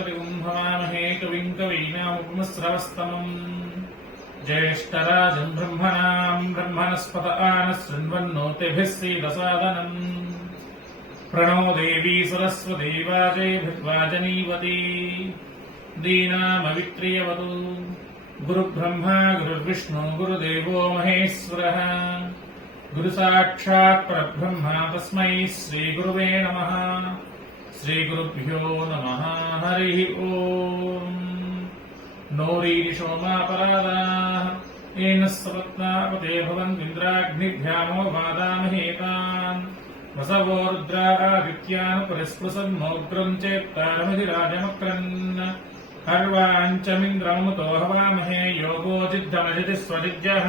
प्रजापतिगुं भवामहे कविं कवीनामुपमस्रवस्तमम् ज्येष्ठराजम् ब्रह्मणाम् ब्रह्मणस्पत आनशृण्वन्नोतिभिः सीदसादनम् प्रणो देवी सरस्वती वाजैभिर्वाजनीवती दीनामवित्रियवतु गुरुब्रह्मा गुरुर्विष्णु गुरुदेवो महेश्वरः गुरुसाक्षात् परब्रह्म तस्मै श्रीगुरुवे नमः। श्रीगुरुभ्यो नमः। हरिः ओम्। नोरीरिषोमापरादाः येन सपत्नापते भवन्विन्द्राग्निभ्यामो वादामहेतान् वसवो रुद्रा आदित्यान् परिस्पृशन्मोग्रम् चेत्तारमिति राजमक्रन् हर्वाञ्चमिन्द्रमुतो हवामहे योगो जिद्धमजिति स्वजिज्यः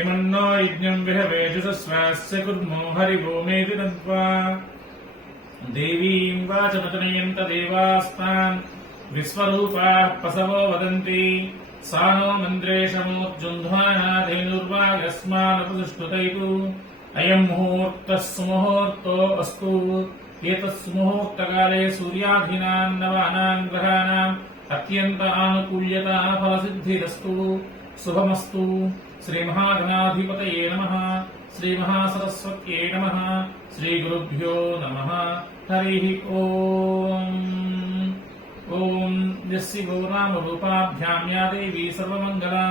इमन्नो यज्ञम् विहवेजुषस्वास्य कुर्मो हरिवोमेति नत्वा देवीम् वाचमतनयन्त देवास्तान् विश्वरूपाः पसवो वदन्ति सा नो मन्द्रेशमोज्जुन्ध्वानाधेनुर्वागस्मानपसुष्टुतैतु अयम् मुहूर्तः सुमुहूर्तो अस्तु एतत्सुमुहूर्तकाले सूर्याधीनाम् नवानाम् ग्रहाणाम् अत्यन्त आनुकूल्यता फलसिद्धिरस्तु शुभमस्तु। श्रीमहागणाधिपतये नमः। श्रीमहासरस्वत्यै नमः। श्रीगुरुभ्यो नमः। हरिः ओम्। ओम् यस्य गौरामरूपाभ्याम् या देवी सर्वमङ्गला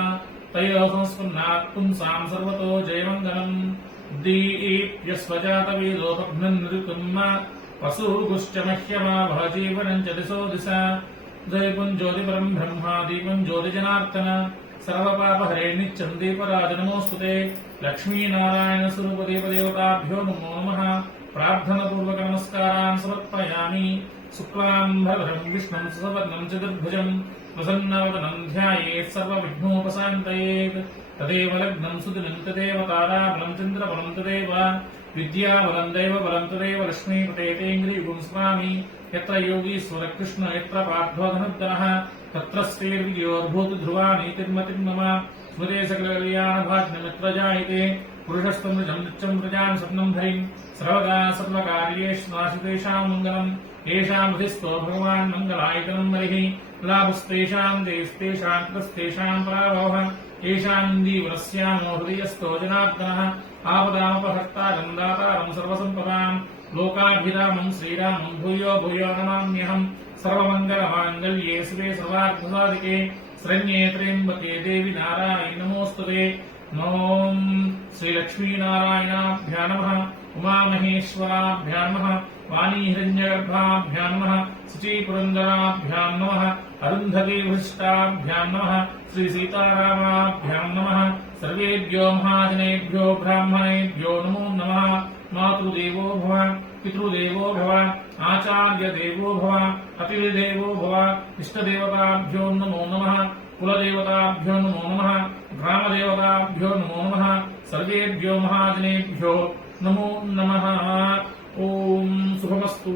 तयोः संस्पन्नात् पुंसाम् सर्वतो जयमङ्गलम्। दीप्यस्वजातवेदोपघ्नन् ऋतुम् वसूगुश्च मह्यमा भवजीवनम् च दिशो दिशा दीपम् ज्योतिपरम् ब्रह्मा दीपम् ज्योतिजनार्दन सर्वपापहरे नित्यम् दीपराज नमोऽस्तुते। लक्ष्मीनारायणस्वरूपदेवदेवताभ्यो नमो नमः। प्रार्थनापूर्वक नमस्कारान् समर्पयामि। शुक्लाम्बरधरम् विष्णुम् सुवर्णम् चतुर्भुजम् प्रसन्नवदनम् ध्यायेत् सर्वविघ्नोपशान्तयेत्। तदेव लग्नम् सुदिनम् तदेव ताराबलम् चन्द्रबलम् तदेव विद्याबलम् दैवबलम् तदेव लक्ष्मीपतेतेन्द्रियगुम् स्मरामि। यत्र योगीश्वर कृष्ण यत्र पार्थो धनुर्धरः तत्र स्त्रीर्वियोर्भूति ध्रुवा नीतिर्मतिर्मम स्मृते सकलकल्याणभाग्यमित्र जायते। पुरुषस्तमृजम् नित्यम् प्रजाम् स्वप्नम् हरिम् सर्वदा सर्वकार्येषु नाशितेषाम् मङ्गलम् येषाम् हृदिस्थो भगवान् मङ्गलायतनम् हरिः लाभस्तेषाम् देस्तेषाम् कृतस्तेषाम् पराभवः येषाम् दीवरस्यामो हृदयस्थो जनार्दनः आपदामपहर्तारम् दातारम् सर्वसम्पदाम् लोकाभिरामम् श्रीरामम् भूयो भूयो नमाम्यहम्। सर्वमङ्गलमाङ्गल्ये शिवे सर्वार्थसाधिके शरण्ये त्र्यम्बके देवि नारायणि नमोऽस्तुते। नमोम् श्रीलक्ष्मीनारायणाभ्याम् नमः। उमामहेश्वराभ्याम् नमः। वाणीहिरण्यगर्भाभ्याम् नमः। शुचीपुरन्दराभ्याम् नमः। अरुन्धतीभृष्टाभ्याम् नमः। श्रीसीतारामाभ्याम् नमः। सर्वेभ्यो महाजनेभ्यो ब्राह्मणेभ्यो नमो नमः। मातृदेवो भव पितृदेवो भव आचार्यदेवो भव अतिथिदेवो भव इष्टदेवताभ्यो नमो नमः। कुलदेवताभ्यो नमो नमः। ग्रामदेवताभ्यो नमो नमः। सर्वेभ्यो महाजनेभ्यो नमो नमः। ओम शुभमस्तु।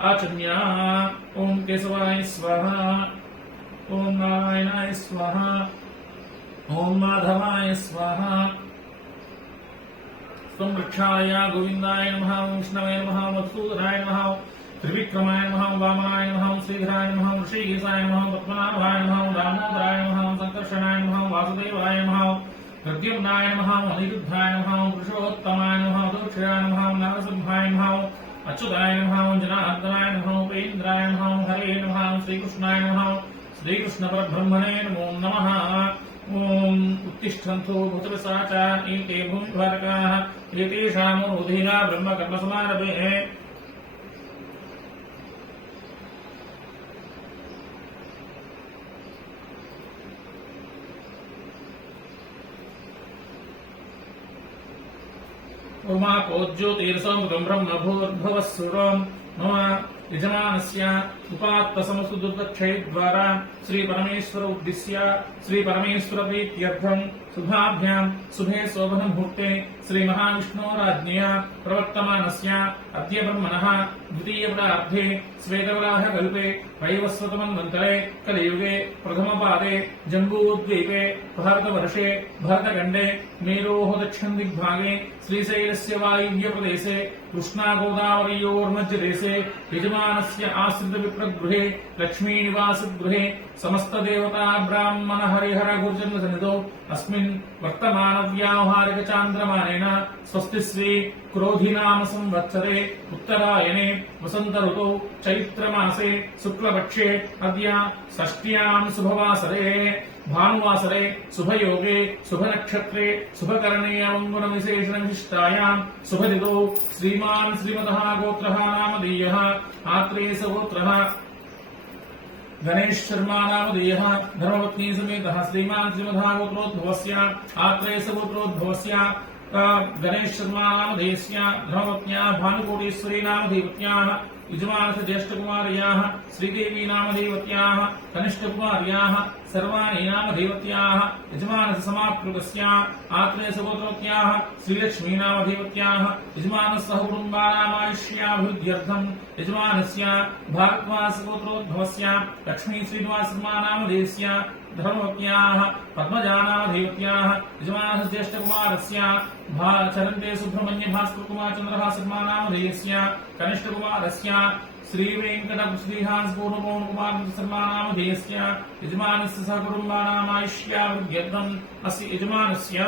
आचम्या ओम केशवाय स्वाहा ओम नारायणाय स्वाहा ओम माधवाय स्वाहा संरक्षाय गोविंदाय नमः। विष्णवे नमः। मधुसूदनाय नमः। त्रिविक्रमाय नमः। वामनाय नमः। श्रीधराय नमः। ऋषिकेशाय नमः। पद्मनाभाय नमः। दामोदराय नमः। संकर्षणाय नमः। वासुदेवाय नमः। प्रद्युम्नाय नमः। अनिरुद्धाय नमः। पुरुषोत्तमाय नमः। दक्षाय नमः। नारसिंहाय नमः। अच्युताय नमः। जनार्दनाय नमः। उपेन्द्राय नमः। हरे नमः। श्रीकृष्णाय नमः। श्रीकृष्णपरब्रह्मणे नमो नमः। ओम उत्तिष्ठन्तु भूतपिशाचा एते भूमिभारकाः एतेषामोऽधीना ब्रह्मकर्मसमारभे। उमापोज्योतिर्समुद्रम् ब्रह्मभूर्भुवः सूरम् मम यजमानस्य उपात्तसमसुदुर्दक्षयद्वारा श्रीपरमेश्वर उद्दिश्य श्रीपरमेश्वरप्रीत्यर्थम् शुभाभ्याम् शुभे शोभनमुहूर्ते श्रीमहाविष्णोराज्ञया प्रवर्तमानस्य अद्य ब्रह्मणः द्वितीयपदार्थे श्वेतवराहकल्पे वैवस्वतमन्वन्तरे कलियुगे प्रथमपादे जम्बूद्वीपे भारतवर्षे भरतखण्डे मेरोः दक्षिणदिग्भागे श्रीशैलस्य वायव्यप्रदेशे कृष्णागोदावर्योर्मध्यदेशे यजमानस्य आश्रितविप्रगृहे लक्ष्मीनिवासगृहे समस्तदेवता ब्राह्मण हरिहर गुरुजनसन्निधौ अस्मिन् वर्तमानव्यावहारिकचान्द्रमानेन स्वस्ति श्री क्रोधिनाम संवत्सरे उत्तरायणे वसंत ऋतौ चैत्रमासे शुक्लपक्षे अद्य षष्ट्यां शुभवासरे भानुवासरे शुभयोगे शुभनक्षत्रे शुभकरणे अवङ्गुणविशेषणविशिष्टायां शुभदिनौ श्रीमान् श्रीमतः गोत्रः नामधेयः आत्रेयस गोत्रः गणेश शर्मा नामधेयः धर्मपत्नी समेतः श्रीमान् श्रीमतः गोत्रोद्भवस्य आत्रेयस गोत्रोद्भवस्य गणेश शर्मा नामधेयस्य धर्मपत्न्याः भानुकोटीश्वरी नामधेयवत्याः यजमानस्य ज्येष्ठकुमार्याः श्रीदेवी नामधेयवत्याः कनिष्ठकुमार्याः सर्वाणि नामधेयवत्याः यजमानस्य समाप्तस्य आत्रेयसगोत्रवत्याः श्रीलक्ष्मी नामधेयवत्याः यजमानस्य कुटुम्बानामायुष्याभिवृद्ध्यर्थं यजमानस्य भारद्वाजगोत्रोद्भवस्य लक्ष्मी श्रीनिवासशर्मा नामधेयस्य धर्मवत्याः पद्मजा नामधेयवत्याः यजमानस्य ज्येष्ठकुमारस्य चरन्ते सुब्रह्मण्य भास्करकुमार चन्द्रः शर्मा नामधेयस्य कनिष्ठकुमारस्य श्रीवेंकट श्रीहांस पूर्णमोहन कुमार शर्मा नामधेयस्य यजमानस्य सहकुटुम्बानामायुष्याभिवृद्ध्यर्थम् अस्य यजमानस्य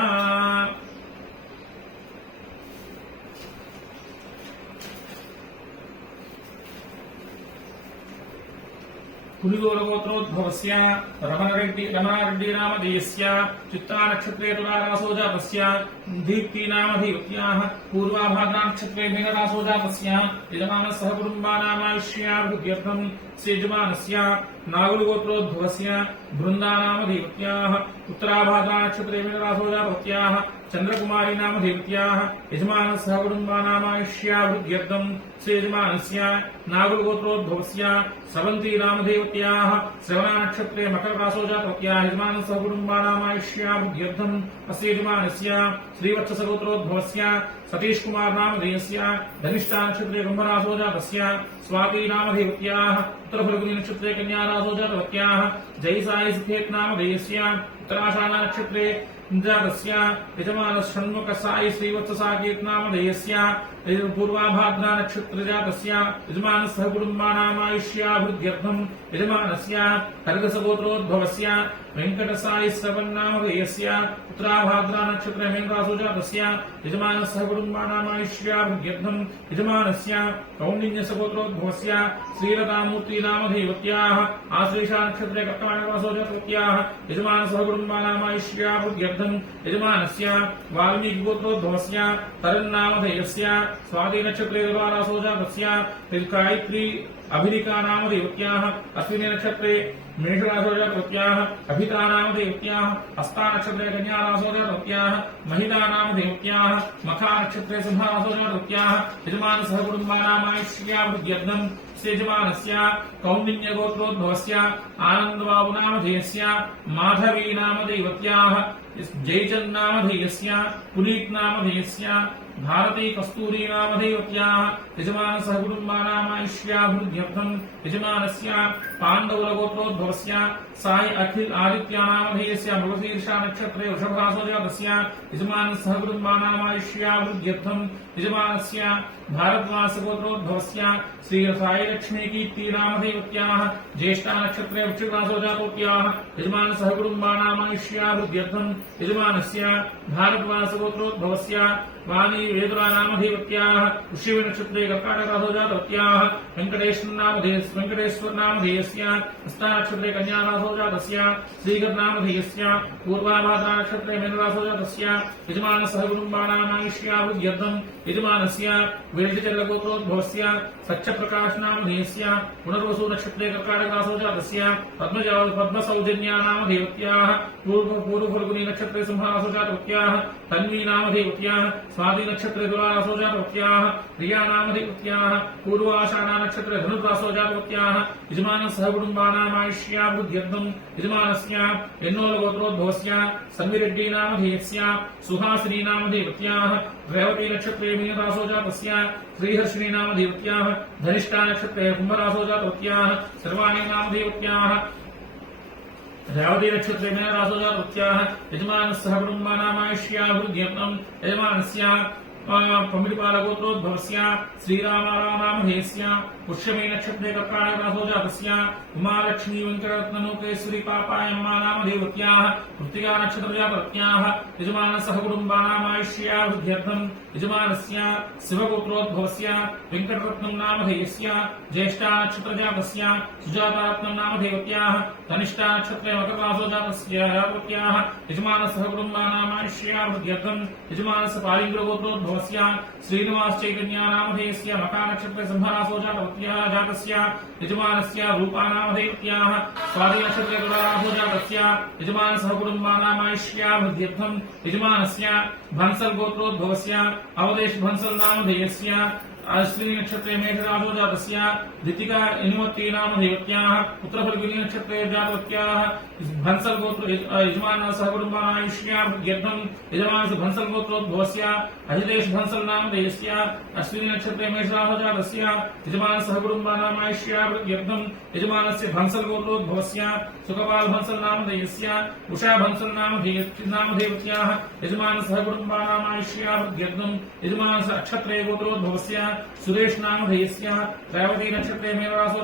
कुलिगोलगोत्रोद्भवस्य रमणारेड्डी नामधेयस्य चित्ता नक्षत्रे तुलारासो जातस्य दीप्ति नामधेयवत्याः पूर्वाभाद्रा नक्षत्रे मीनरासो जातस्य यजमानस्य सहकुटुम्बानामायुष्याभिवृद्ध्यर्थम् यजमानस्य नागुलगोत्रोद्भवस्य बृन्दा नामधेयवत्याः उत्तराभाद्रा नक्षत्रे मीनरासो जातवत्याः चन्द्रकुमारी नामधेयवत्याः यजमानस्य सहकुटुम्बानामायुष्याभिवृद्ध्यर्थम् यजमानस्य नागुलगोत्रोद्भवस्य स्रवन्ती नामधेयवत्याः श्रवणा नक्षत्रे मकररासो जातवत्याः यजमानस्य सहकुटुम्बानामायुष्याभिवृद्ध्यर्थम् अस्य यजमानस्य श्रीवत्सगोत्रोद्भवस्य सतीश कुमार नामधेयस्य धनिष्ठा नक्षत्रे कुम्भरासो जातस्य स्वाति नामधेयवत्याः उत्तरफल्गुनी नक्षत्रे कन्यारासो जातवत्याः जयसाई सिद्धेत नामधेयस्य उत्तराषाढा नक्षत्रे जातस्य यजमानस्य षण्मुख साई श्रीवत्ससाकेत नामधेयस्य पूर्वाभाद्रा नक्षत्र जातस्य यजमानस्य सहकुटुम्बानामायुष्याभिवृद्ध्यर्थम् यजमानस्य हरिदसगोत्रोद्भवस्य वेंकटसाई श्रवण नामधेयस्य उत्तराभाद्रा नक्षत्रे मेनरासो जातस्य यजमानस्य सहकुटुम्बानामायुष्याभिवृद्ध्यर्थम् यजमानस्य कौण्डिन्यसगोत्रोद्भवस्य श्रीलतामूर्ति नामधेयवत्याः आश्लेषा नक्षत्रे कर्कटरासो जातवत्याः यजमानस्य सहकुटुम्बानामायुष्याभिवृद्ध्यर्थम् यजमानस्य वाल्मीकिगोत्रोद्भवस्य तरुन्नामधेयस्य स्वाति नक्षत्रे तुलारासो जातस्य गायत्री अभिनिका नामधेयवत्याः अश्विनी नक्षत्रे मेषरासो जातवत्याः अभिता नामधेयवत्याः हस्ता नक्षत्रे कन्यारासो जातवत्याः महिला नामधेयवत्याः मखा नक्षत्रे सिंहरासो जातवत्याः यजमानस्य सहकुटुम्बानामायुष्याभिवृद्ध्यर्थम् यजमानस्य कौण्डिन्यगोत्रोद्भवस्य आनन्दबाबु नामधेयस्य माधवी नामधेयवत्याः जयचंद नामधेयस्य पुनीत नामधेयस्य भारती कस्तूरी नामधेयवत्याः यजमानस्य सहकुटुम्बानामायुष्याभिवृद्ध्यर्थम् यजमानस्य पाण्डवगोत्रोद्भवस्य साई अखिल आदित्य नामधेयस्य मृगशीर्षा नक्षत्रे वृषभरासो जातस्य यजमानस्य सहकुटुम्बानामायुष्याभिवृद्ध्यर्थम् यजमानस्य भारद्वाजगोत्रोद्भवस्य श्री साई लक्ष्मी कीर्ति नामधेयवत्याः ज्येष्ठा नक्षत्रे वृश्चिकरासो जातवत्याः यजमानस्य सहकुटुम्बानामायुष्याभिवृद्ध्यर्थम् यजमानस्य भारद्वाजगोत्रोद्भवस्य वाणी वेदुरा नामधेयवत्याः पुष्यमी नक्षत्रे कर्काटकरासो जातवत्याः वेंकटेश्वर नामधेयस्य हस्ता नक्षत्रे कन्यारासो जातस्य श्रीधर नामधेयस्य पूर्वाभाद्रा नक्षत्रे मेनरासो जातस्य यजमानस्य सहकुटुम्बानामायुष्याभिवृद्ध्यर्थम् यजमानस्य वेल्टिचल्लगोत्रोद्भवस्य सत्यप्रकाश नामधेयस्य पुनर्वसु नक्षत्रे कर्काटकरासो जातस्य पद्मसौजन्या नामधेयवत्याः पूर्वफल्गुनी नक्षत्रे सिंहरासो जातवत्याः तन्वी नामधेयवत्याः स्वाति नक्षत्रे तुलारासो जातवत्याः प्रिया नामधेयवत्याः पूर्वाषाढा नक्षत्रे धनुरासो जातवत्याः यजमानस्य सहकुटुम्बानामायुष्याभिवृद्ध्यर्थम् यजमानस्य एन्नोलगोत्रोद्भवस्य संविरेड्डी नामधेयस्य सुहासिनी नामधेयवत्याः रेवती नक्षत्रे मीनराशो जातस्य श्रीहर्षिणी नाम देवत्याः धनिष्ठा नक्षत्रे कुम्भराशो जातवत्याः सर्वाणि नाम देवत्याः रेवती नक्षत्रे मीनराशो जातवत्याः यजमानस्य कुटुम्बानामायुष्याभिवृद्ध्यर्थं यजमानस्य पमिडिपालगोत्रोद्भवस्य श्रीरामनामधेयस्य पुष्यमे नक्षत्रे कर्काटकराशो जातस्य उमालक्ष्मी वेङ्कटरत्नलोकेश्वरी पापायम्मा नाम देवत्याः कृत्तिका नक्षत्र जातवत्याः यजमानस्य कुटुम्बानामायुष्याभिवृद्ध्यर्थं यजमानस्य शिवगोत्रोद्भवस्य वेङ्कटरत्नं नामधेयस्य ज्येष्ठा नक्षत्र जातस्य सुजातारत्नं नामधेयत्याः तनिष्ठा नक्षत्रे मकरराशो जातस्य जातवत्याः यजमानस्य कुटुम्बानामायुष्याभिवृद्ध्यर्थं यजमानस्य पालिङ्गगोत्रोद्भवस्य श्रीनिवास चैतन्या नामधेयस्य मका नक्षत्रे सिंहराशो जातवत्याः जातस्य यजमानस्य रूपा नामधेयत्याः स्वाति नक्षत्रे तुलाराशो जातस्य यजमानस्य कुटुम्बानामायुष्याभिवृद्ध्यर्थं यजमानस्य भंसल गोत्रोद्भवस्य अवधेश भंसल नामधेयस्य अश्विनी नक्षत्रे मेघराशो जातस्य धितिका इनुमत्ती नामधेयत्याः उत्तरफल्गुनी नक्षत्रे जातवत्याः भंसल गोत्र यजमानस्य कुटुम्बानायुष्याभिवृद्ध्यर्थं यजमानस्य भंसल गोत्रोद्भवस्य अहितेश भंसल नामधेयस्य अश्विनी नक्षत्रे मेषराशो जातस्य यजमानस्य कुटुम्बानामायुष्याभिवृद्ध्यर्थं यजमानस्य भंसल गोत्रोद्भवस्य सुखपाल भंसल नामधेयस्य उषा भंसल नामधेयत्याः यजमानस्य कुटुम्बानामायुष्याभिवृद्ध्यर्थं यजमानस्य अक्षत्रे गोत्रोद्भवस्य सुरेश नामधेयस्य रेवती नक्षत्रे मीनराशो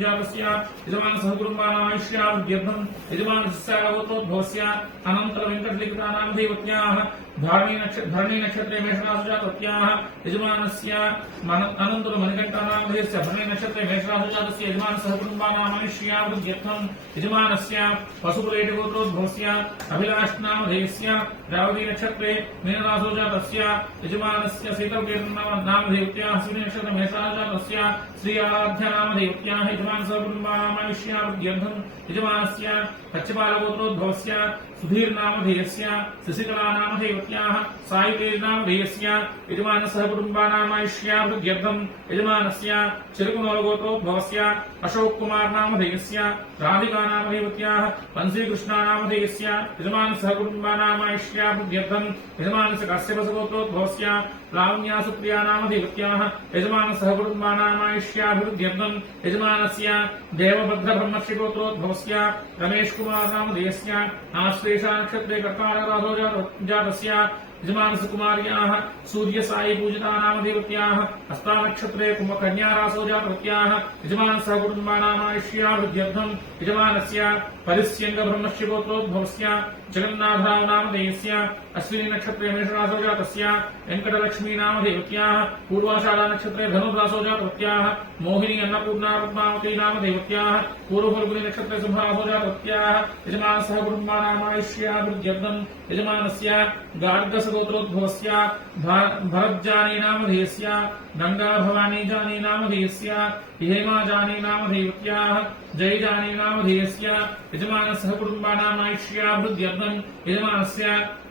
जातस्य यजमानस्य कुटुम्बानामायुष्याभिवृद्ध्यर्थं यजमानस्य गोत्रोद्भवस्य अनन्तर वेङ्कटलिखिता नामधेयत्याः धरणी नक्षत्रे मेषराशो जातवत्याः यजमानस्य अनन्तर मणिकण्ठा नामधेयस्य भरणी नक्षत्रे मेषराशो जातस्य यजमानस्य कुटुम्बानामायुष्याभिवृद्ध्यर्थं यजमानस्य पशुपलेटि गोत्रोद्भवस्य अभिलाष नामधेयस्य रेवती नक्षत्रे मीनराशो जातस्य यजमानस्य शीतलकेतन नामधेयत्याः श्री नक्षत्र मेषराशो जातस्य श्री आराध्या नामधेयत्याः यजमानस्य कुटुम्बानामायुष्याभिवृद्ध्यर्थं यजमानस्य कच्छपालगोत्रोद्भवस्य सुधीर नामधेयस्य शशिकला नामधेयत्याः साईतेज नामधेयस्य यजमानस्य कुटुम्बानामायुष्याभिवृद्ध्यर्थं यजमानस्य चिरकुनोलगोत्रोद्भवस्य अशोक कुमार नामधेयस्य राधिका नामधेयत्याः वंशीकृष्णा नामधेयस्य यजमानस्य कुटुम्बानामायुष्याभिवृद्ध्यर्थं यजमानस्य कश्यपसगोत्रोद्भवस्य लावण्या सुप्रिया नामधेयत्याः यजमानस्य कुटुम्बानामायुष्याभिवृद्ध्यर्थं यजमानस्य देवभद्रब्रह्मर्षिगोत्रोद्भवस्य रमेश कुमार नामधेयस्य आश्लेषा नक्षत्रे कर्काटकराशो जातस्य यजमानस्य कुमार्याः सूर्य साई पूजिता नामधेयत्याः हस्ता नक्षत्रे कुम्भकन्या राशो जातवत्याः यजमानस्य कुटुम्बानामायुष्याभिवृद्ध्यर्थं यजमानस्य परिस्यङ्ग ब्रह्मस्य गोत्रोद्भवस्य जगन्नाथराव नामधेयस्य अश्विनी नक्षत्रे मेषराशो जातस्य वेङ्कटलक्ष्मी नामधेयत्याः पूर्वाषाढा नक्षत्रे धनुर्राशो जातवत्याः मोहिनी अन्नपूर्णा पद्मावती नामधेयत्याः पूर्वफल्गुनी नक्षत्रे शुभराशो जातवत्याः यजमानस्य कुटुम्बानामायुष्याभिवृद्ध्यर्थं यजमानस्य गार्गसगोत्रोद्भवस्य भरतजानी नामधेयस्य गंगा भवानी जानी नामधेयस्य हेमा जानी नामधेयत्याः जय जानी नामधेयस्य यजमानस्य कुटुम्बानामायुष्याभिवृद्ध्यर्थं यजमानस्य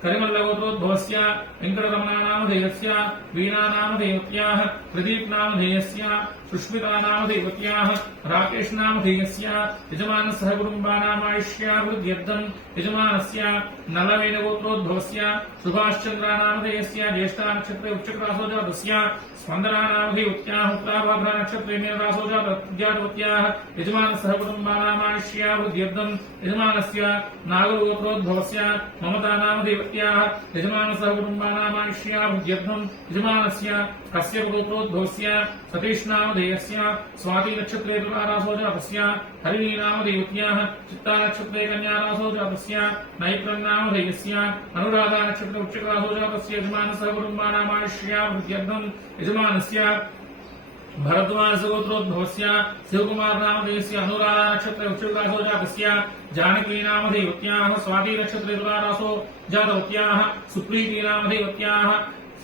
करिमल्लगोत्रोद्भवस्य वेङ्कटरमणा नामधेयस्य वीणा नामधेयत्याः प्रदीप नामधेयस्य सुष्मिता नामधेयत्याः राकेश नामधेयस्य यजमानस्य कुटुम्बानामायुष्याभिवृद्ध्यर्थं यजमानस्य नलवेणगोत्रोद्भवस्य सुभाषचन्द्र नामधेयस्य ज्येष्ठा नक्षत्रे वृश्चिकराशो जातस्य स्पन्दना नामधेयत्याः उत्तराभाद्रा नक्षत्रे मीनराशो जातवत्याः यजमानस्य कुटुम्बानामायुष्याभिवृद्ध्यर्थं यजमानस्य नागरगोत्रोद्भवस्य ममता नामधेयत्याः यजमानस्य कुटुम्बानामायुष्याभिवृद्ध्यर्थं यजमानस्य कश्यपगोत्रोद्भवस्य सतीश नामधेयस्य स्वाति नक्षत्रे तुलाराशो जातस्य हरिणी नामधेयत्याः चित्ता नक्षत्रे कन्या राशो जातस्य नैत्रं नामधेयस्य अनुराधा नक्षत्रे वृश्चिकराशो जातस्य यजमानस्य कुटुम्बानामायुष्याभिवृद्ध्यर्थं यजमानस्य भरद्वाज गोत्रोद्भवस्य शिवकुमार नामधेयस्य अनुराधा नक्षत्रे वृश्चिकराशो जातस्य जानकी नामधेयत्याः स्वाति नक्षत्रे तुलाराशो जातवत्याः सुप्रीति नामधेयत्याः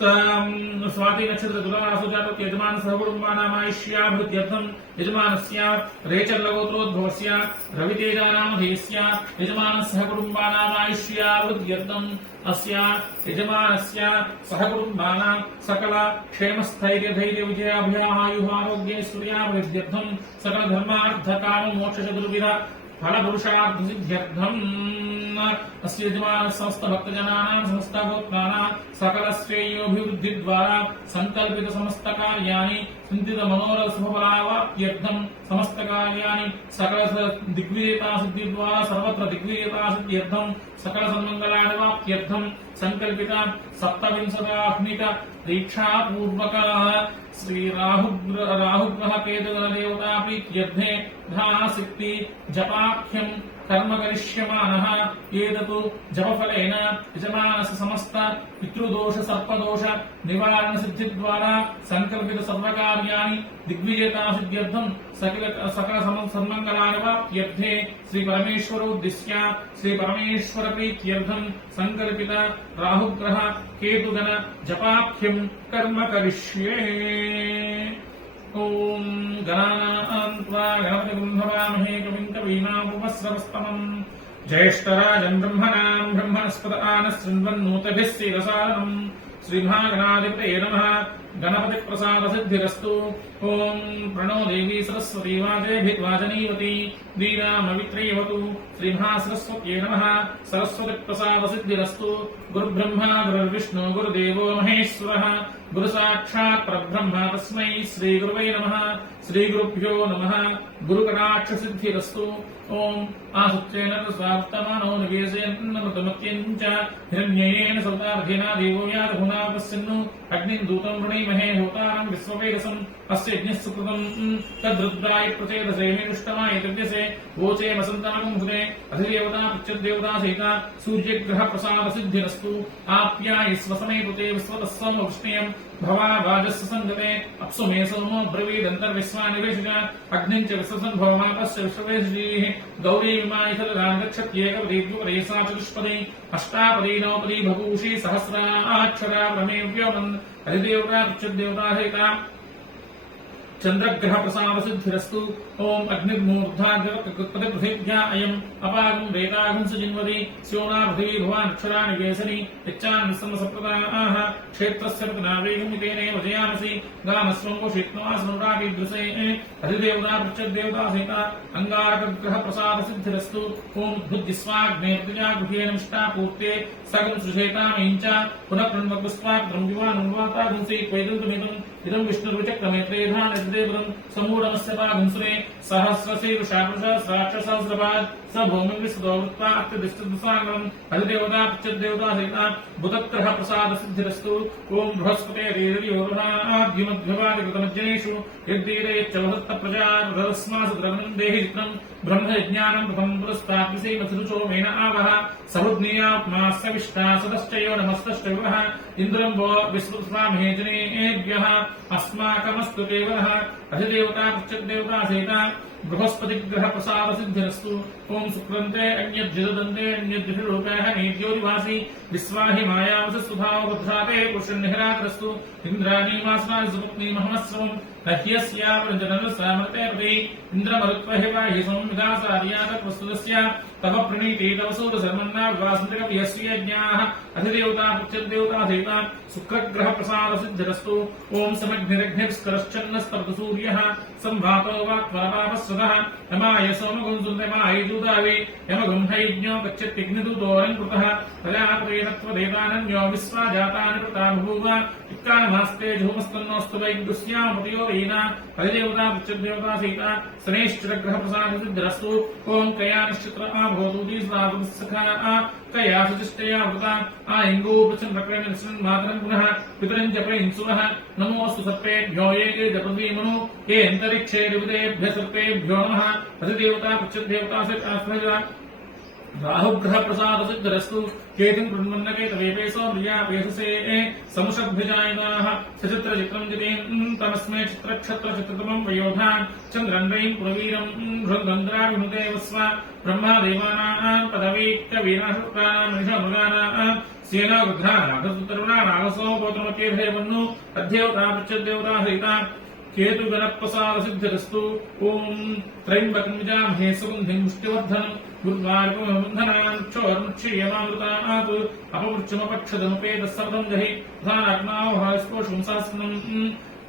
स्वाति नक्षत्र तुलाराशो जातस्य यजमानस्य कुटुम्बानामायुष्याभिवृद्ध्यर्थं यजमानस्य रेचल्लगोत्रोद्भवस्य रवितेजा नामधेयस्य यजमानस्य कुटुम्बानामायुष्याभिवृद्ध्यर्थं अस्य यजमानस्य सहकुटुम्बानां सकल क्षेमस्थैर्य धैर्य विजयाभ्यामायुः आरोग्ये सूर्याभिवृद्ध्यर्थं सकल धर्मार्थ काम मोक्ष चतुर्विध फलपुरुषार्थसिद्ध्यर्थम् अस्य यजमानः समस्तभक्तजनानां समस्तगोत्राणां सकलश्रेयोभिवृद्धिद्वारा सङ्कल्पित समस्तकार्याणि चिन्तितमनोरथसफलावाप्त्यर्थं समस्तकार्याणि सकल दिग्विजयतासिद्धिद्वारा सर्वत्र दिग्विजयतासिद्ध्यर्थं सकलसन्मङ्गलानिवाप्त्यर्थं सङ्कल्पित सप्तविंशतात्मिक दीक्षापूर्वकः श्री राहुग्रह केतुगणदेवता प्रीत्यर्थे धासिक्ति जपाख्यं कर्म करिष्यमानः एतत् जपफलेन यजमानस्य समस्त पितृदोष सर्पदोष निवारण सिद्धिद्वारा संकल्पित सर्वकार्याणि दिग्विजयतासिद्ध्यर्थं सकल सन्मङ्गलानिवाप्त्यर्थे श्री परमेश्वरोद्दिश्य श्री परमेश्वर प्रीत्यर्थं संकल्पित राहुग्रह केतुगण जपाख्यं कर्म करिष्ये। ओम गणानां त्वा गणपतिं भवामहे कविं कवीनामुपस्रवस्तमम् ज्येष्ठराजं ब्रह्मणां ब्रह्मणस्पत आनशृण्वन्नोतभिः सीदसादनम् श्रीमहागणाधिपतये नमः। गणपति प्रसाद सिद्धिरस्तु। ओम प्रणो देवी सरस्वती वाजनीवती दीनामवित्रयवतु। श्रीमहासरस्वत्यै नमः। सरस्वती प्रसाद सिद्धिरस्तु। गुरुब्रह्मा गुरुर्विष्णु गुरुदेवो महेश्वरः गुरुसाक्षात् परब्रह्म तस्मै श्रीगुरुवे नमः। श्रीगुरुभ्यो नमः। गुरुकटाक्ष सिद्धिरस्तु। ओम आसुत्रेण स्वाप्तमानो निवेशयन्नमतमत्यञ्च हिरण्ययेन सौतार्धेना देवो यादहुना पश्यन्नु अग्निं दूतं वृणीमहे होतारं विश्ववेदसम् अस्य यज्ञस्य कृतं तद्रुद्राय प्रचेदसे मेनुष्टमाय तद्यसे वोचे वसन्तनकं हुते अधिदेवता प्रत्यदेवता सहिता सूर्यग्रह प्रसाद सिद्धिरस्तु। आप्यायस्व समेतुते विश्वतस्सं वृष्णेयं भवा वाजस्य संगते अप्सु मे सोमो ब्रवीदन्तर्विश्वानिवेशिता अग्निं च विश्वसन् भवमापस्य विश्ववेशिः गौरी विमानितरागच्छत्येकपदीद्युपदे सा चतुष्पदी अष्टापदी नवपदी बभूषी सहस्राक्षरा प्रमेव्योमन् अधिदेवता प्रत्यदेवता सहिता चंद्रग्रह प्रसाद सिद्धिरस्तु। ओम अग्निर्मूर्धाग्रपृथिव्या अयम् अपागं वेदागं सजिन्वति स्योना पृथिवी भवान् अक्षराणि वेसनि यच्चान् सप्तदाः क्षेत्रस्य नावेगमितेने वजयामसि गामस्वं वोषित्वास्मृताभिदृशे अधिदेवता प्रत्यदेवता सहिता अंगारकग्रह प्रसाद सिद्धिरस्तु। ओम बुद्धिस्वाग्नेर्द्विजा गृहेण मिष्टापूर्ते सगं सुषेतामहिञ्च पुनः प्रणवपुष्पाग्रं विवानुवातागुंसि क्वैदन्तमिदम् इदं विष्णुर्विचक्रमेत्रेधान् देवं समूढमस्य पागुंसुरे सहस्रशीर्षापुषसहस्राक्षसहस्रपाद स भूमिं विसदो वृत्वा अत्यदिष्टदुसाङ्गम् अधिदेवता प्रत्यदेवता सहिता बुधग्रह प्रसाद सिद्धिरस्तु। ओम बृहस्पतेर्दियोधनाद्युमध्ववादिकृतमज्जनेषु यद्दीरयच्चवहत्त प्रजा रस्मासु द्रवणं देहि चित्रम् ब्रह्मयज्ञानं प्रथमं पुरस्तात् विषयमसृचो मेन आवह सहुज्ञेयात्मास्सविष्टा सदश्चयो नमस्तश्चैवः इन्द्रं वो विश्वस्वामहे जनेभ्यः अस्माकमस्तु केवलः अधिदेवता प्रत्यदेवता सहिता बृहस्पतिग्रह प्रसाद सिद्धिरस्तु। ओम शुक्रन्ते अन्यद्विदन्ते अन्यद्विषरूपः नेद्योदिवासी विश्वाहि मायावसुधाव बुद्धाते पुरुषन्निहरात्रस्तु इन्द्राणीमासनानि सुपत्नी महमस्रवम् रह्यस्यापरञ्जनरसामर्ते प्रति इन्द्रमरुत्वहिवाहि संविदासार्यातप्रस्तुतस्य तव प्रणीते तव सूरशर्मन्ना विवासन्तकविहस्यज्ञाः अधिदेवता प्रत्यदेवता सहिता शुक्रग्रह प्रसाद सिद्धिरस्तु। ओम समग्निरग्निस्करश्चन्नस्तपतु सूर्यः संभातो वाक्वरपापस्वतः यमाय सोमगुंसुन्दमाय दूतावे यमगुं हैज्ञो गच्छत्यग्निदूतोरं कृतः तदापरेणत्वदेवानन्यो विश्वाजातानि कृता बभूव इक्कामास्ते झूमस्तन्नोऽस्तु वैगुस्यामपतियो वेना अधिदेवता प्रत्यदेवता सहिता शनैश्चरग्रह प्रसाद सिद्धिरस्तु। ओम कयानिश्चित्र भवतु सखा कया सुचिष्टया वृता आयिङ्गो प्रचण्डक्रमेण मातरं पुनः पितरं जपयिन्सुनः नमोऽस्तु सर्पेभ्यो ये जपन्ति मनु ये अन्तरिक्षे दिवदेभ्यः सर्पेभ्यो नमः अधिदेवता प्रत्यदेवता सहिता राहुग्रह प्रसाद सिद्धिरस्तु। केतुं कृण्वन्नकेतवेपेसो प्रियापेससे समुषद्भिजायनाः सचित्रचित्रं जितेन तमस्मै चित्रक्षत्रचित्रतमं वयोधान् चन्द्रं वैं पुरवीरं भृङ्गन्द्राविमुते वस्व ब्रह्मादेवानां पदवीक्यवीनाशुक्राणां मृगानां सेना रुद्रानागसुतरुणानागसो गोत्रमत्येभेवन्नु अध्येवता प्रत्यदेवता सहिता केतुगण प्रसाद सिद्धिरस्तु। ओम त्रयंबकं विजामहे सुगन्धिं पुष्टिवर्धनं गुरुद्वारकमबन्धनान् क्षोर्मुक्षीयमामृतात् अपवृक्षमपक्षदमुपेतः सर्वं जहि तथाग्नावः स्पोषं सहस्रम्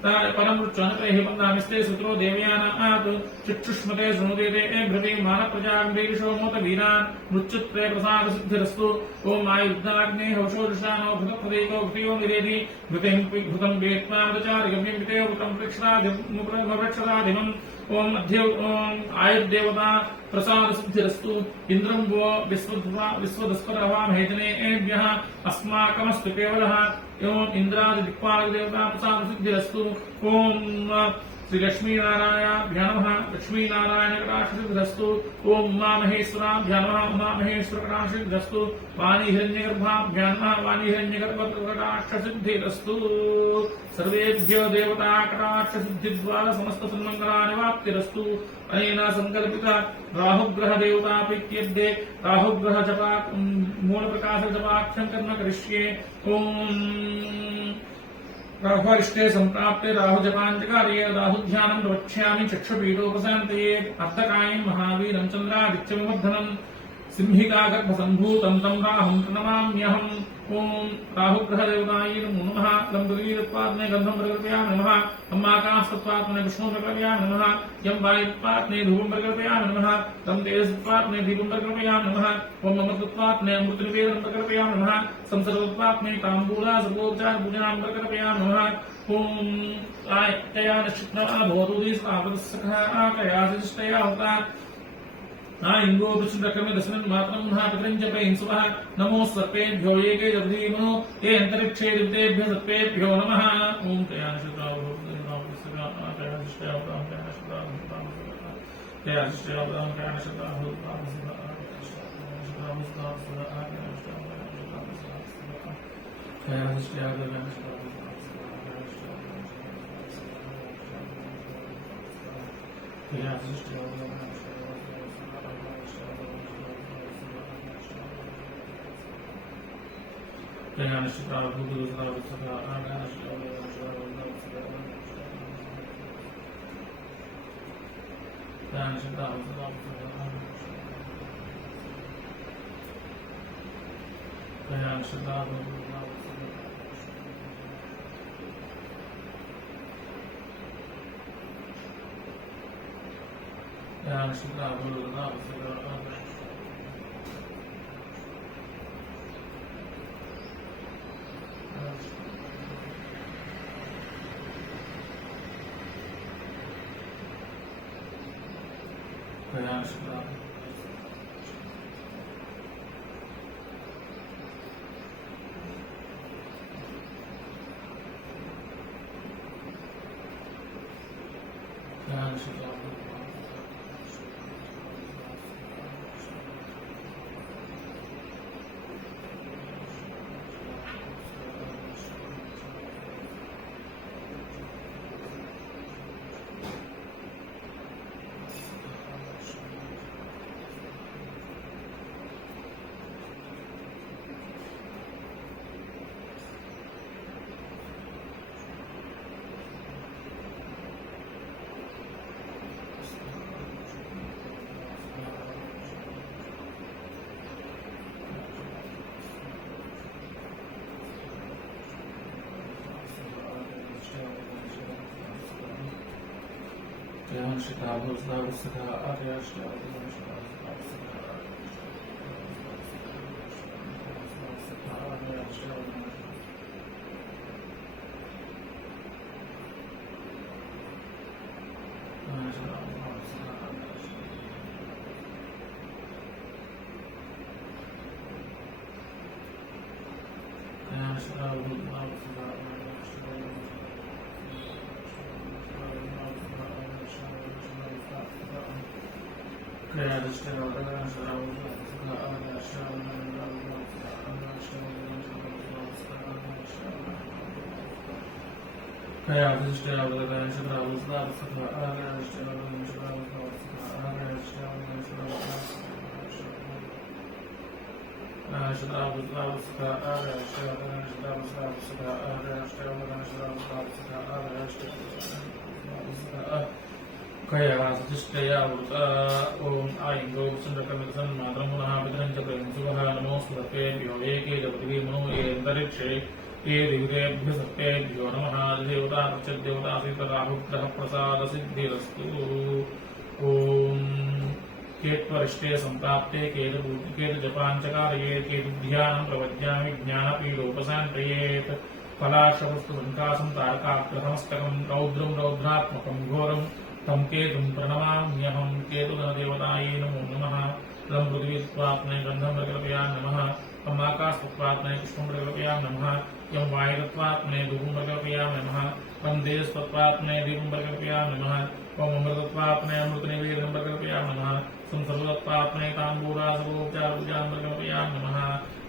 परम रुच्चनते हि पन्नामिस्ते सुत्रो देवयानात् चक्षुष्मते सुनुदेते ब्रवी मान प्रजाग्रेशो मोत वीरान् मृत्युत्रे प्रसाद सिद्धिरस्तु ओम आयुद्धाग्ने हौषोदशानो भृतप्रदेको भृतियो निरेधि भृतं वेत्मा मदचार्यम्यं वितेयो भृतं वृक्षराधिमम् ओम अध्यो आयुर्देवता प्रसाद सिद्धिरस्तु इंद्रं वो विश्वदस्परवामहेजनेभ्यः अस्माकमस्तु केवलः ओम इंद्रादि दिक्पालक देवता प्रसाद सिद्धिरस्तु ओम श्री लक्ष्मीनारायणाभ्यां नमः लक्ष्मीनारायण कटाक्षसिद्धिरस्तु ओम उमा महेश्वराभ्यां नमः उमा महेश्वर कटाक्षसिद्धिरस्तु वाणी हिरण्यगर्भाभ्यां नमः वाणी हिरण्यगर्भकटाक्षसिद्धिरस्तु सर्वेभ्यो देवता कटाक्षसिद्धिद्वारा समस्त सन्मंगलानि वाप्तिरस्तु अनेन संकल्पित राहुग्रह देवता प्रीत्यर्थे राहुग्रह जपा मूल प्रकाश जपाख्यं कर्म करिष्ये ओम राहुरिष्टे संप्राप्ते राहुजपाञ्चकार्ये राहुध्यानं प्रवक्ष्यामि चक्षुपीठोपशान्तये अर्धकायं महावीरं चन्द्रादित्यविवर्धनम् सिंहिकागर्भसम्भूतं तं राहुं प्रणमाम्यहम् ओम राहुग्रह देवतायै नमो नमः लं गरीरत्पात्ने गन्धं प्रकल्पयामि नमः तं आकाशतत्पात्ने विष्णुं प्रकल्पयामि नमः यं वायुत्पात्ने धूपं प्रकल्पयामि नमः तं तेजस्तत्पात्ने दीपं प्रकल्पयामि नमः ओम अमृतत्पात्ने अमृतनिवेदनं प्रकल्पयामि नमः संसर्गोत्पात्ने ताम्बूला सर्वोपचार पूजनां प्रकल्पयामि नमः ओम आयतया नक्षत्रा भवतुदि स्थापतस्सखः आकयासिष्टया होता इंगो विष्णुक्रमे दशनन् मात्रं नः पितरञ्जपैः सुवः नमो सर्पेभ्यो ये के जगदीमनो ये अन्तरिक्षे दिव्येभ्यो सर्पेभ्यो नमः ओम ओम आइंगो चंद्रकमितं मात्रं पुनः पितरञ्च प्रेम सुवः नमो स्मृतेभ्यो एके जगद्विमनो ये अन्तरिक्षे ये देवतेभ्यः सर्पेभ्यो नमः देवता प्रत्यदेवता सीतराहुग्रह प्रसाद सिद्धिरस्तु ओम केत्वरिष्टे सम्प्राप्ते केतुजपाञ्चकारये केतुध्यानं प्रवद्यामि ज्ञानपीडोपशान्तयेत् फलाशवस्तु सङ्कासं तारकाग्रहमस्तकं रौद्रं रौद्रात्मकं घोरं तं केतुं प्रणमाम्यहं केतुगणदेवतायै नमो नमः लं पृथिवीत्वात्मने गन्धं प्रकल्पया नमः तं आकाशत्वात्मने पुष्पं प्रकल्पया नमः यं वायुत्वात्मने धूपं प्रकल्पया नमः तं देशत्वात्मने दीपं प्रकल्पया नमः ॐ अमृतत्वात्मने अमृतनिवेदनं प्रकल्पया नमः तं सर्वतत्वात्मने ताम्बूलासर्वोपचारपूजां प्रकल्पया नमः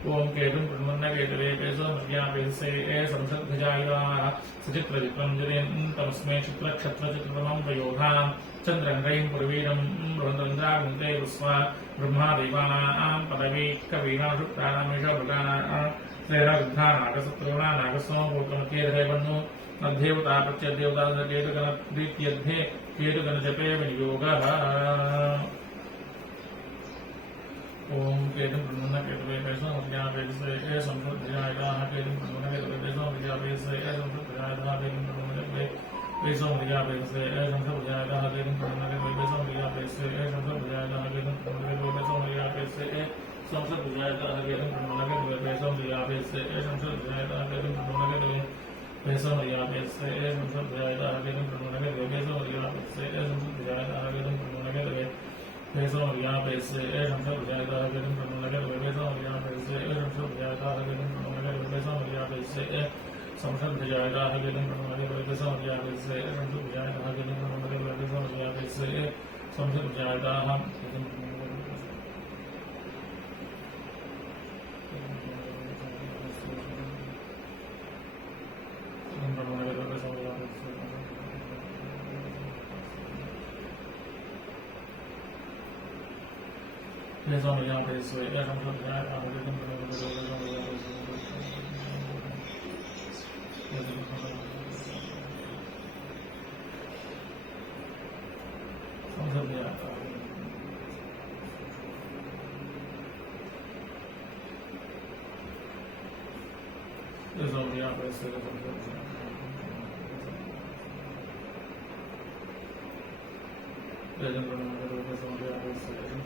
ओम केतुं प्रणमन्नकेतवे पेशोमर्यापेशे संसद्भुजायाः सचित्रचित्रं जरेन्तमस्मै चित्रक्षत्रचित्रतमं प्रयोधां चन्द्रङ्गैं पुरवीरं बृहन्द्रन्द्राग्निते विश्वा ब्रह्मादेवानां पदवी कवीनां शुक्राणामेषो भृगानां श्रेणरुद्धानागसत्रोणानागसोमपूत्रमध्येधैवन्नो मध्येवता प्रत्यदेवता केतुगणप्रीत्यर्थे केतुगणजपे विनियोगः ओम केतुं प्रणमन्नकेतवे पेशोमर्यापेशे संसद्भुजायाः केतुं प्रणमन्नकेतवे पेशोमर्यापेशे संसद्भुजायाः केतुं प्रणमन्नकेतवे पेशोमर्यापेशे संसद्भुजायाः केतुं प्रणमन्नकेतवे पेशोमर्यापेशे संसद्भुजायाः केतुं प्रणमन्नकेतवे पेशोमर्यापेशे संसद्भुजायाः केतुं प्रणमन्नकेतवे पेशोमर्यापेशे संसद्भुजायाः केतुं प्रणमन्नकेतवे पेशोमर्यापेशे संसद्भुजायाः केतुं प्रणमन्नकेतवे पेशोमर्यापेशे संसद्भुजायाः केतुं प्रणमन्नकेतवे पेशोमर्यापेशे संसद्भुजायाः केतुं प्रणमन्नकेतवे पेशोमर्यापेशे संसद्भुजायाः केतुं प्रणमन्नकेतवे पेशोमर्यापेशे संसद्भुजायाः केतुं प्रणमन्नकेतवे पेशोमर्यापेशे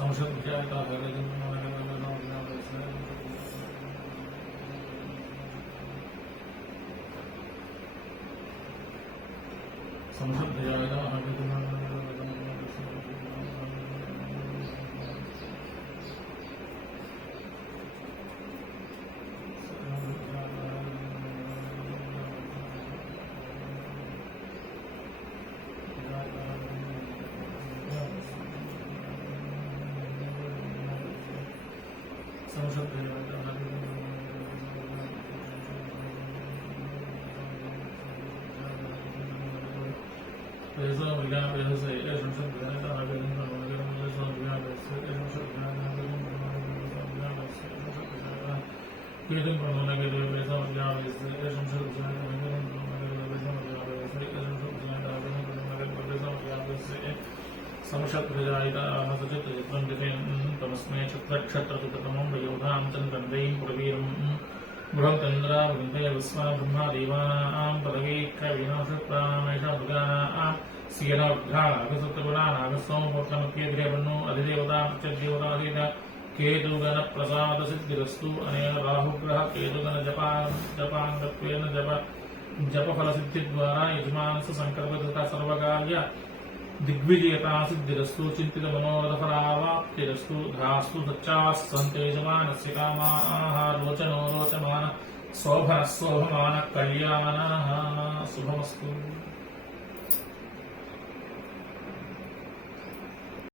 संसद्भुजायाः केतुं प्रणमन्नकेतवे पेशोमर्यापेशे संसद्भुजायाः केतुं पेशोमर्यापेशे संसद्भुजायाः केतुं तमस्मै क्षत्रक्षत्रतमं वयोधां चन्द्रन्दयीं पुरवीरं बृहन्तन्द्रा वृन्दय विस्मा ब्रह्मा देवानां पदवीक्रविनाशप्राणैषमृगानां सीयनोद्घागसत्यगुणानागसोमपुत्रमप्येद्रेवन्नो अधिदेवता प्रत्यदेवताधीत केतुगणप्रसादसिद्धिरस्तु अनेन राहुग्रह केतुगण जपाङ्गत्वेन जपफलसिद्धिद्वारा यजमानस सङ्कल्पतथा सर्वकार्य दिग्विजयता सिद्धिरस्तु चिंतित मनोरथफलावाप्तिरस्तु धास्तु सच्चास्सन्ते यजमानस्य कामाः रोचनो रोचमान शोभनः शोभमानः कल्याणः शुभमस्तु।